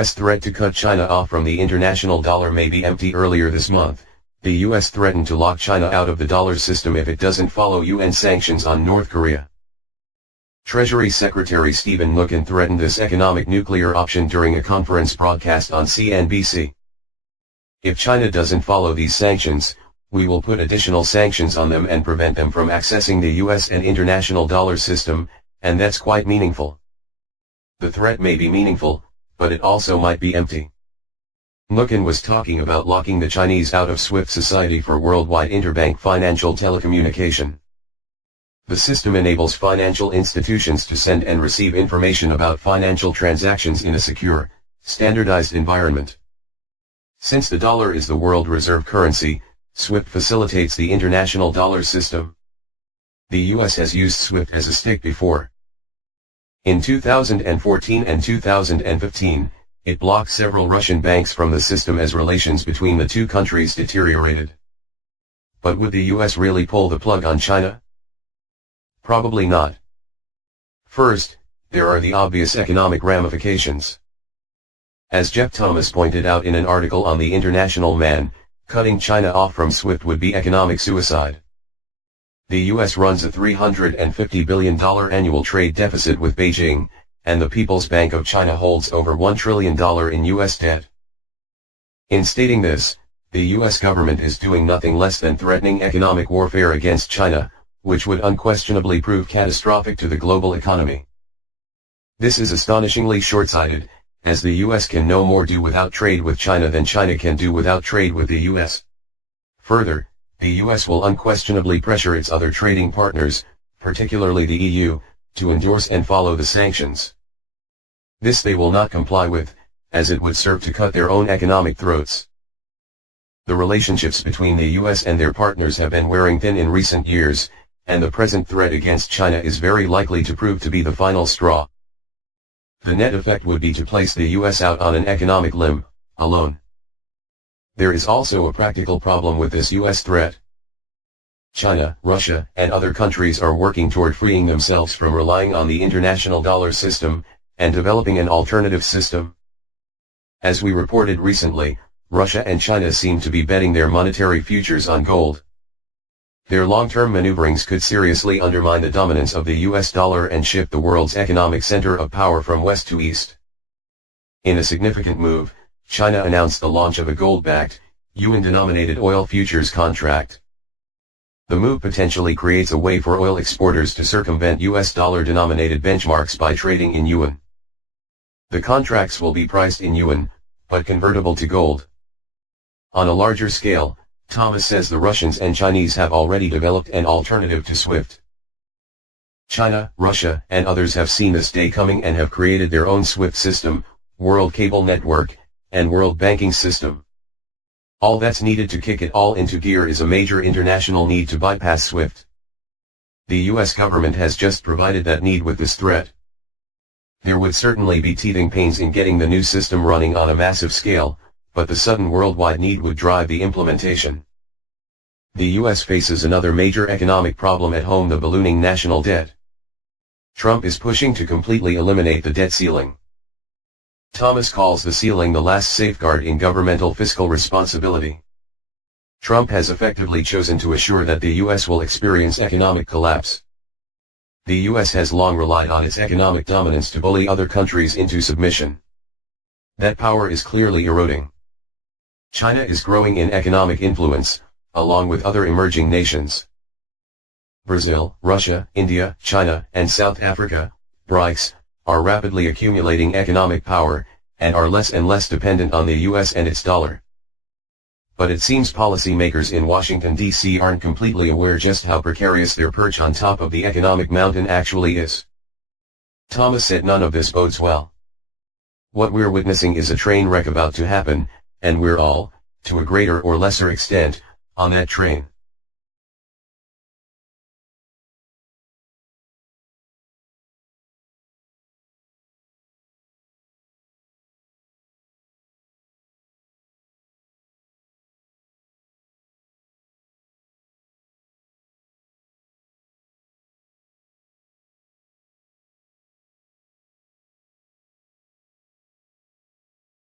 U.S. threat to cut China off from the international dollar may be empty. Earlier this month, the U.S. threatened to lock China out of the dollar system if it doesn't follow UN sanctions on North Korea. Treasury Secretary Steven Mnuchin threatened this economic nuclear option during a conference broadcast on CNBC. If China doesn't follow these sanctions, we will put additional sanctions on them and prevent them from accessing the US and international dollar system, and that's quite meaningful. The threat may be meaningful, but it also might be empty. Mnuchin was talking about locking the Chinese out of SWIFT, Society for Worldwide Interbank Financial Telecommunication. The system enables financial institutions to send and receive information about financial transactions in a secure, standardized environment. Since the dollar is the world reserve currency, SWIFT facilitates the international dollar system. The US has used SWIFT as a stick before. In 2014 and 2015, it blocked several Russian banks from the system as relations between the two countries deteriorated. But would the US really pull the plug on China? Probably not. First, there are the obvious economic ramifications. As Jeff Thomas pointed out in an article on The International Man, cutting China off from SWIFT would be economic suicide. The US runs a $350 billion annual trade deficit with Beijing, and the People's Bank of China holds over $1 trillion in US debt. In stating this, the US government is doing nothing less than threatening economic warfare against China, which would unquestionably prove catastrophic to the global economy. This is astonishingly short-sighted, as the US can no more do without trade with China than China can do without trade with the US. Further, the US will unquestionably pressure its other trading partners, particularly the EU, to endorse and follow the sanctions. This they will not comply with, as it would serve to cut their own economic throats. The relationships between the US and their partners have been wearing thin in recent years, and the present threat against China is very likely to prove to be the final straw. The net effect would be to place the US out on an economic limb, alone. There is also a practical problem with this US threat. China, Russia, and other countries are working toward freeing themselves from relying on the international dollar system, and developing an alternative system. As we reported recently, Russia and China seem to be betting their monetary futures on gold. Their long-term maneuverings could seriously undermine the dominance of the US dollar and shift the world's economic center of power from west to east. In a significant move, China announced the launch of a gold-backed, yuan-denominated oil futures contract. The move potentially creates a way for oil exporters to circumvent US dollar-denominated benchmarks by trading in yuan. The contracts will be priced in yuan, but convertible to gold. On a larger scale, Thomas says the Russians and Chinese have already developed an alternative to SWIFT. China, Russia, and others have seen this day coming and have created their own SWIFT system, World Cable Network, and World Banking System. All that's needed to kick it all into gear is a major international need to bypass SWIFT. The US government has just provided that need with this threat. There would certainly be teething pains in getting the new system running on a massive scale, but the sudden worldwide need would drive the implementation. The US faces another major economic problem at home: the ballooning national debt. Trump is pushing to completely eliminate the debt ceiling. Thomas calls the ceiling the last safeguard in governmental fiscal responsibility. Trump has effectively chosen to assure that the US will experience economic collapse. The US has long relied on its economic dominance to bully other countries into submission. That power is clearly eroding. China is growing in economic influence, along with other emerging nations. Brazil, Russia, India, China, and South Africa, BRICS, are rapidly accumulating economic power, and are less and less dependent on the US and its dollar. But it seems policymakers in Washington, D.C. aren't completely aware just how precarious their perch on top of the economic mountain actually is. Thomas said none of this bodes well. What we're witnessing is a train wreck about to happen, and we're all, to a greater or lesser extent, on that train.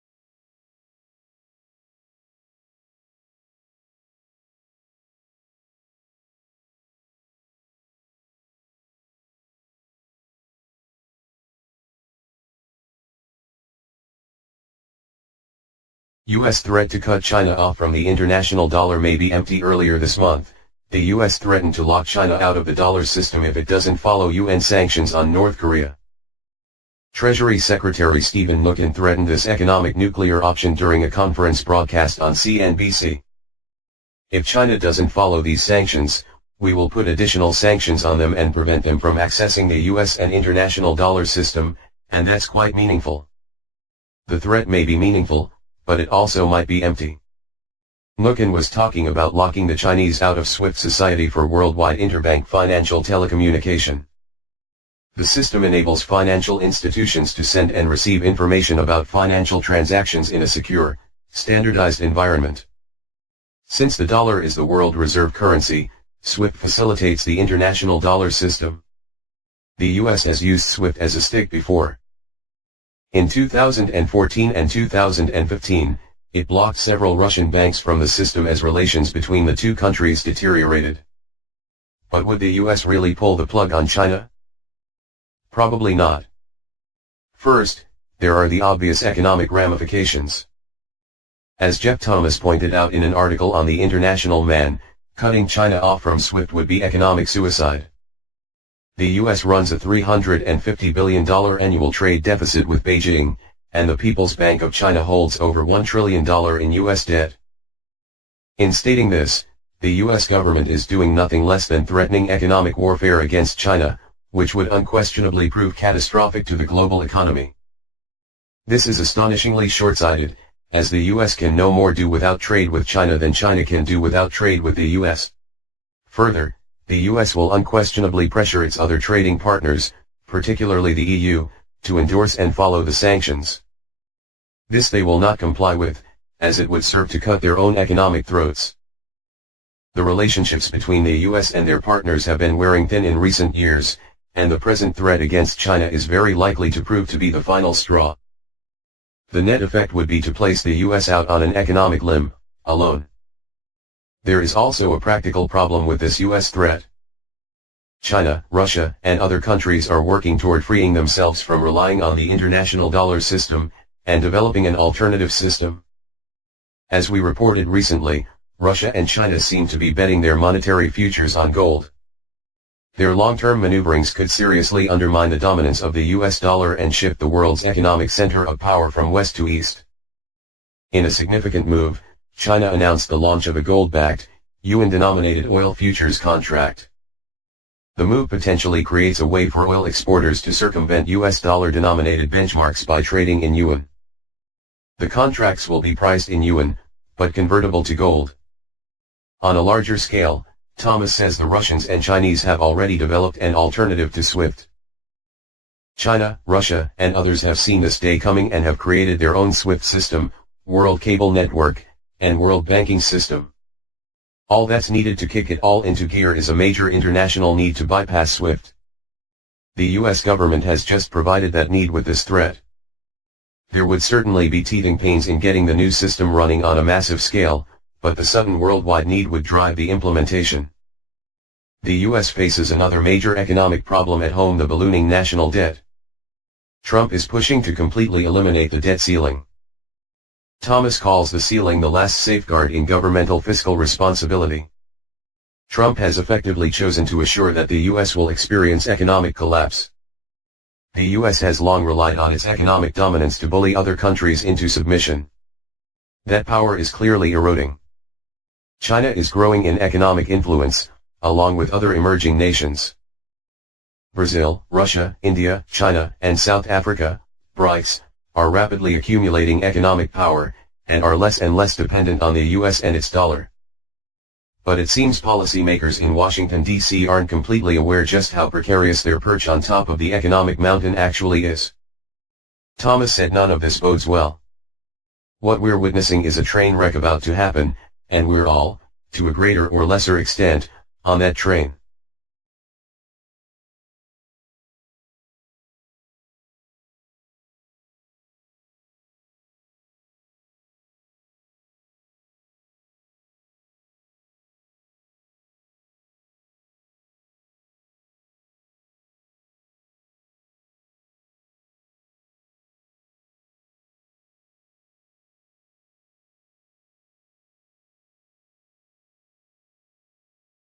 U.S. threat to cut China off from the international dollar may be empty. Earlier this month, the U.S. threatened to lock China out of the dollar system if it doesn't follow UN sanctions on North Korea. Treasury Secretary Stephen Mnuchin threatened this economic nuclear option during a conference broadcast on CNBC. If China doesn't follow these sanctions, we will put additional sanctions on them and prevent them from accessing the US and international dollar system, and that's quite meaningful. The threat may be meaningful, but it also might be empty. Mnuchin was talking about locking the Chinese out of SWIFT, Society for Worldwide Interbank Financial Telecommunication. The system enables financial institutions to send and receive information about financial transactions in a secure, standardized environment. Since the dollar is the world reserve currency, SWIFT facilitates the international dollar system. The US has used SWIFT as a stick before. In 2014 and 2015, it blocked several Russian banks from the system as relations between the two countries deteriorated. But would the US really pull the plug on China? Probably not. First, there are the obvious economic ramifications. As Jeff Thomas pointed out in an article on The International Man, cutting China off from SWIFT would be economic suicide. The US runs a $350 billion annual trade deficit with Beijing, and the People's Bank of China holds over $1 trillion in US debt. In stating this, the US government is doing nothing less than threatening economic warfare against China, which would unquestionably prove catastrophic to the global economy. This is astonishingly short-sighted, as the US can no more do without trade with China than China can do without trade with the US. Further, the US will unquestionably pressure its other trading partners, particularly the EU, to endorse and follow the sanctions. This they will not comply with, as it would serve to cut their own economic throats. The relationships between the US and their partners have been wearing thin in recent years, and the present threat against China is very likely to prove to be the final straw. The net effect would be to place the US out on an economic limb, alone. There is also a practical problem with this US threat. China, Russia, and other countries are working toward freeing themselves from relying on the international dollar system, and developing an alternative system. As we reported recently, Russia and China seem to be betting their monetary futures on gold. Their long-term maneuverings could seriously undermine the dominance of the US dollar and shift the world's economic center of power from west to east. In a significant move, China announced the launch of a gold-backed, yuan-denominated oil futures contract. The move potentially creates a way for oil exporters to circumvent US dollar-denominated benchmarks by trading in yuan. The contracts will be priced in yuan, but convertible to gold. On a larger scale, Thomas says the Russians and Chinese have already developed an alternative to SWIFT. China, Russia, and others have seen this day coming and have created their own SWIFT system, World Cable Network, and World Banking System. All that's needed to kick it all into gear is a major international need to bypass SWIFT. The US government has just provided that need with this threat. There would certainly be teething pains in getting the new system running on a massive scale, but the sudden worldwide need would drive the implementation. The US faces another major economic problem at home: the ballooning national debt. Trump is pushing to completely eliminate the debt ceiling. Thomas calls the ceiling the last safeguard in governmental fiscal responsibility. Trump has effectively chosen to assure that the US will experience economic collapse. The US has long relied on its economic dominance to bully other countries into submission. That power is clearly eroding. China is growing in economic influence, along with other emerging nations. Brazil, Russia, India, China, and South Africa, BRICS, are rapidly accumulating economic power, and are less and less dependent on the US and its dollar. But it seems policymakers in Washington, D.C. aren't completely aware just how precarious their perch on top of the economic mountain actually is. Thomas said none of this bodes well. What we're witnessing is a train wreck about to happen, and we're all, to a greater or lesser extent, on that train.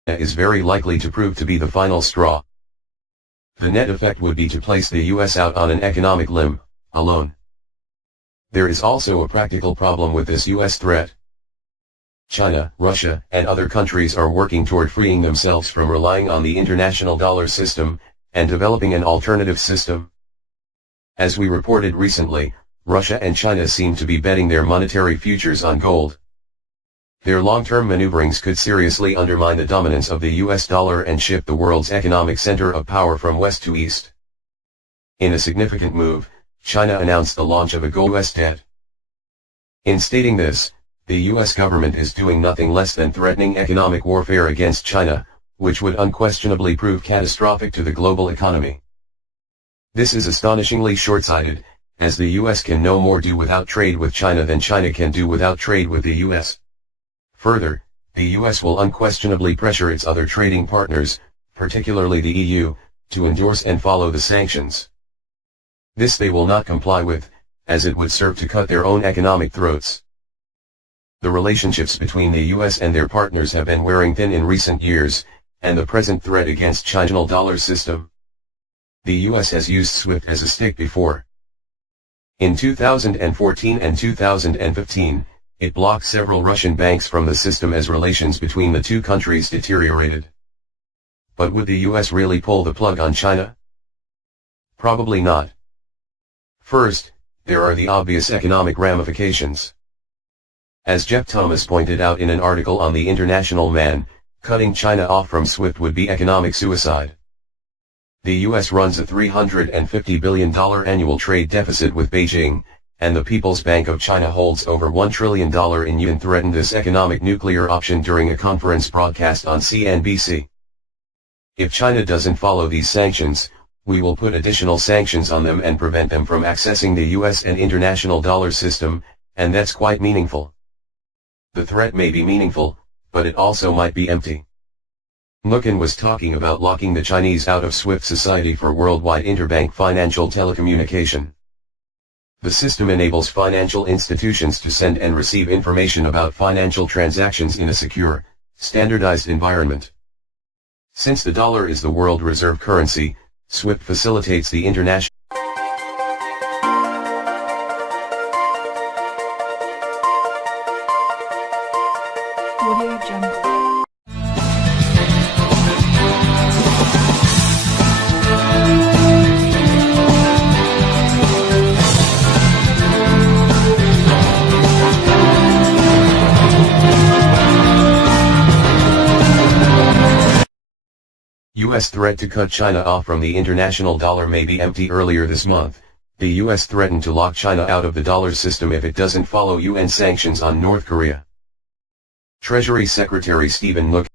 is very likely to prove to be the final straw. The net effect would be to place the US out on an economic limb, alone. There is also a practical problem with this US threat. China, Russia, and other countries are working toward freeing themselves from relying on the international dollar system, and developing an alternative system. As we reported recently, Russia and China seem to be betting their monetary futures on gold. Their long-term maneuverings could seriously undermine the dominance of the US dollar and shift the world's economic center of power from west to east. In a significant move, China announced the launch of a gold US debt. In stating this, the US government is doing nothing less than threatening economic warfare against China, which would unquestionably prove catastrophic to the global economy. This is astonishingly short-sighted, as the US can no more do without trade with China than China can do without trade with the US. Further, the US will unquestionably pressure its other trading partners, particularly the EU, to endorse and follow the sanctions. This they will not comply with, as it would serve to cut their own economic throats. The relationships between the US and their partners have been wearing thin in recent years, and the present threat against China's dollar system. The US has used SWIFT as a stick before. In 2014 and 2015, it blocked several Russian banks from the system as relations between the two countries deteriorated. But would the US really pull the plug on China? Probably not. First, there are the obvious economic ramifications. As Jeff Thomas pointed out in an article on The International Man, cutting China off from SWIFT would be economic suicide. The US runs a $350 billion annual trade deficit with Beijing, and the People's Bank of China holds over $1 trillion in yuan. Threatened this economic nuclear option during a conference broadcast on CNBC. If China doesn't follow these sanctions, we will put additional sanctions on them and prevent them from accessing the US and international dollar system, and that's quite meaningful. The threat may be meaningful, but it also might be empty. Mnuchin was talking about locking the Chinese out of SWIFT, Society for Worldwide Interbank Financial Telecommunication. The system enables financial institutions to send and receive information about financial transactions in a secure, standardized environment. Since the dollar is the world reserve currency, SWIFT facilitates the international Audio Jungle. US threat to cut China off from the international dollar may be empty. Earlier this month, the US threatened to lock China out of the dollar system if it doesn't follow UN sanctions on North Korea. Treasury Secretary Steven Mnuchin